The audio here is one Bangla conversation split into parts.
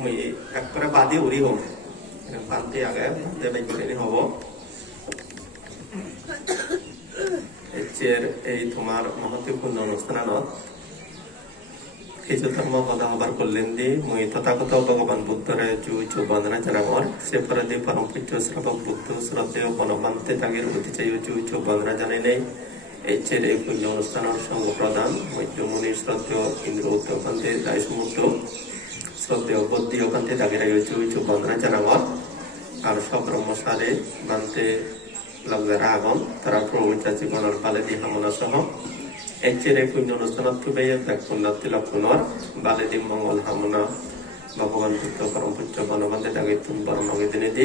মুই একবারে বাদে উড়ি হম বানতে আগে বানতে বাই করে হব এই তোমার মহত্বপূর্ণ অনুষ্ঠানত কিছু ধর্ম কথা হবার করলেন দি মুই তথাগত ভগবান বুদ্ধরে জু বন্দনা জানামর সে পরে পরম পূজ্য শ্রাবক বুদ্ধ শ্রদ্ধেয় বনবান্তে তাগের অতিচাই জু বন্দনা জানাই নেই এই পুণ্য অনুষ্ঠানের সঙ্গ প্রদান মধ্যমণি শ্রদ্ধেয় ইন্দ্র উত্তরকান্তে দায় সমুদ্র শ্রদ্ধেয় বদ্যী ওখান্তে তাগের জু বন্দনা জানামর আর সব ব্রহ্মসারে বান্তে লগজারা আগম তারা প্রভুচা জীবনের পালে দি হামনা সহ এই পুণ্য অনুষ্ঠানত খুবই পুণ্যার্থী লক্ষণর বালে দি মঙ্গল হামনা ভগবান বুদ্ধ পরম পূজ্য বনবন্ধে তাকে তুমি পরম দিনে দি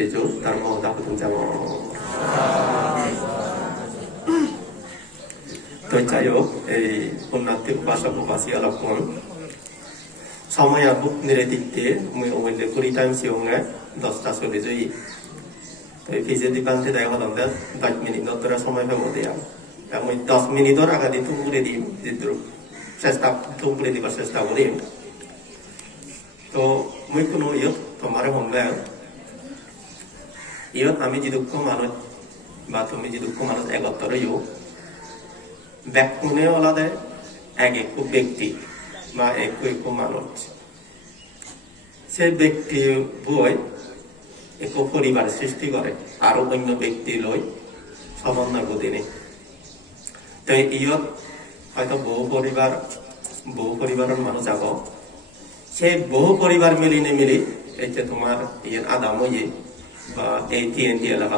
এই যে ধর্ম দাপন যাব তো যাই হোক এই পুণ্যার্থী উপাসক উপাসিয়া লক্ষণ সময় বুক নিরে দিতে মুই অমূল্য 20 টাইম সিওঙে 10টা চলে যাই তো ফিজে দিবান্তে দেয় হলাম 10 মিনিট ধরে সময় পাবো দেয়া আমি 10 মিনিটের আগে দিয়ে তুমুরে দিই যেহেতু চেষ্টা তুমুরে দিবার চেষ্টা করি তো মুই কোনো তোমার হমলে আমি যে দুঃখ মানুষ বা তুমি যে দুঃখ মানুষ একত্তরে ব্যাকুণে ওলাদে এক ব্যক্তি বা এক মানুষ সে ব্যক্তি বই এক পরিবার সৃষ্টি করে আরো অন্য ব্যক্তি লই সমন্বয় দিনে তো হয়তো বহু পরিবারের মানুষ যাব সেই বহু পরিবার মিলিনে মিলি এই যে তোমার আদাম বা এই টিএনটি এলাকা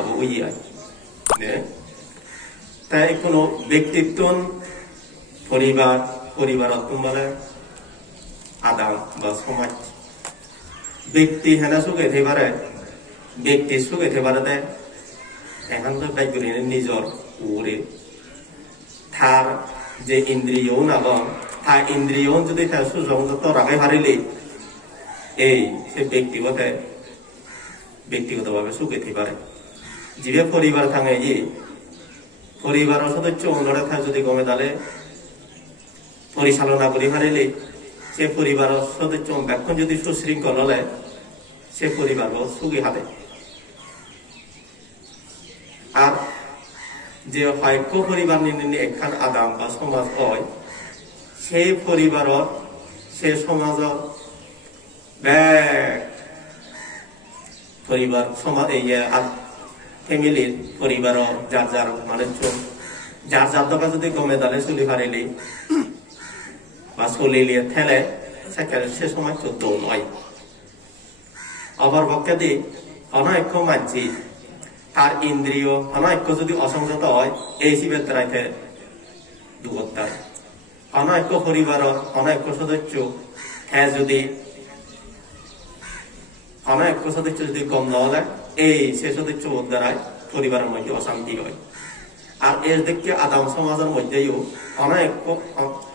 তাই কোনো ব্যক্তিত্ব পরিবার বলে আদাম বা সমাজ ব্যক্তি হেনা সুখ এতে পারে ব্যক্তি সুখ এতে পারে দেয় এখন তো নিজর উড়ে তার যে ইন্দ্রিয় নাগম তার ইন্দ্রিয় যদি তার সুসংযত রাখে হারিলে এই সে ব্যক্তিগতভাবে সুখ এতে পারে যে পরিবার থাকে পরিবারের সদস্য অন্যরা যদি গমে তাহলে পরিচালনা করে হারিলে সে পরিবারের সদস্য ব্যাখ্যা যদি সুশৃঙ্খল হলে সে পরিবার সুখী হবে আর যে হয়ক পরিবার নিয়ে একখান আদাম বা সমাজ হয় সেই পরিবারত সে সমাজত পরিবার সমাজ এই ফ্যামিলির পরিবার যার যার মানুষজন যার যার দোকান যদি গমে দালে চলি হারিলি বা চলিলিয়ে ঠেলে সেখানে সে সময় চোদ্দ নয় অপর পক্ষে দি অনৈক্য মানছি তার ইন্দ্রিয় অনৈক্য যদি অসংযত হয় এই শিবের দ্বারাইতে দুগত্তার অনৈক্য পরিবারের অনৈক্য সদস্য হ্যাঁ যদি অনৈক্য সদস্য যদি কম না হলে এই সে সদস্য দ্বারাই পরিবারের মধ্যে অশান্তি হয় আর এর দিকে আদাম সমাজের মধ্যেও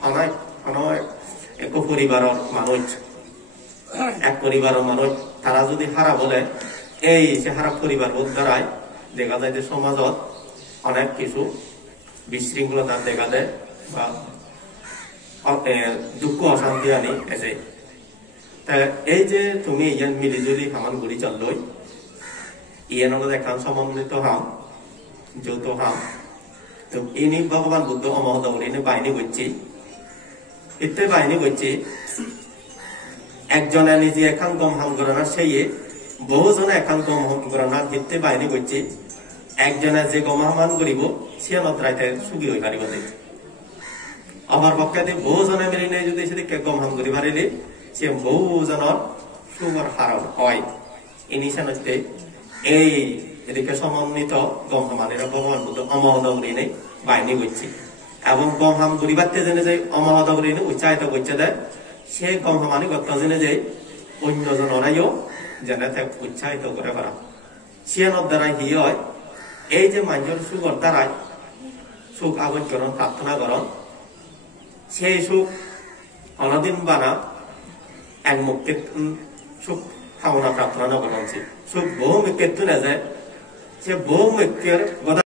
অনৈক্য পরিবারের মানুষ এক পরিবারের মানুষ তারা যদি হারা বলে এই সে হারা পরিবার দ্বারাই দেখা যায় যে সমাজত অনেক কিছু বিশৃঙ্খলতা দেখা দেয় বা দুঃখ অশান্তি আনি এসে এই যে তুমি ইয়ান মিলিজুলি হামান ঘুরি চললই ইয়ান এখন সমন্বিত হাম যৌথ হাম তো ইনি ভগবান বুদ্ধ অমহদৌল ইনি বাহিনী করছি ইত্যাদি বাহিনী করছি একজনে নিজে এখন গম হাম করে না সেই বহুজনে এখন গম হাম করে না ভিত্তি বাহিনী করছি একজনে যে গম হামান করিব সে নত্রাইতে সুখী হয়ে পারিব আমার পক্ষে বহুজনে মিলি নেই যদি সেদিকে গম হাম করি পারিলে সে বহুজনের সুখর হারণ হয় ইনিশানতে এই এদিকে সমন্বিত গম হামানের ভগবান বুদ্ধ অমহদৌরি নেই বাহিনী করছি এবং গম হাম করিবারতে জেনে যে অমহদৌরি নেই উৎসাহিত করছে দেয় সে গম হামানি গত জেনে যে অন্যজনরাইও যেন উৎসাহিত করে পারা সিয়ানোর দ্বারাই হি হয় এই যে মানুষের সুখর দ্বারাই সুখ আবঞ্চরণ প্রার্থনা করন সেই সুখ অনদিন বানা এক মুক্তি সুখ কামনা প্রার্থনা নকরা উচিত সুখ বহু মুক্তি না যায় সে বহু মুক্তির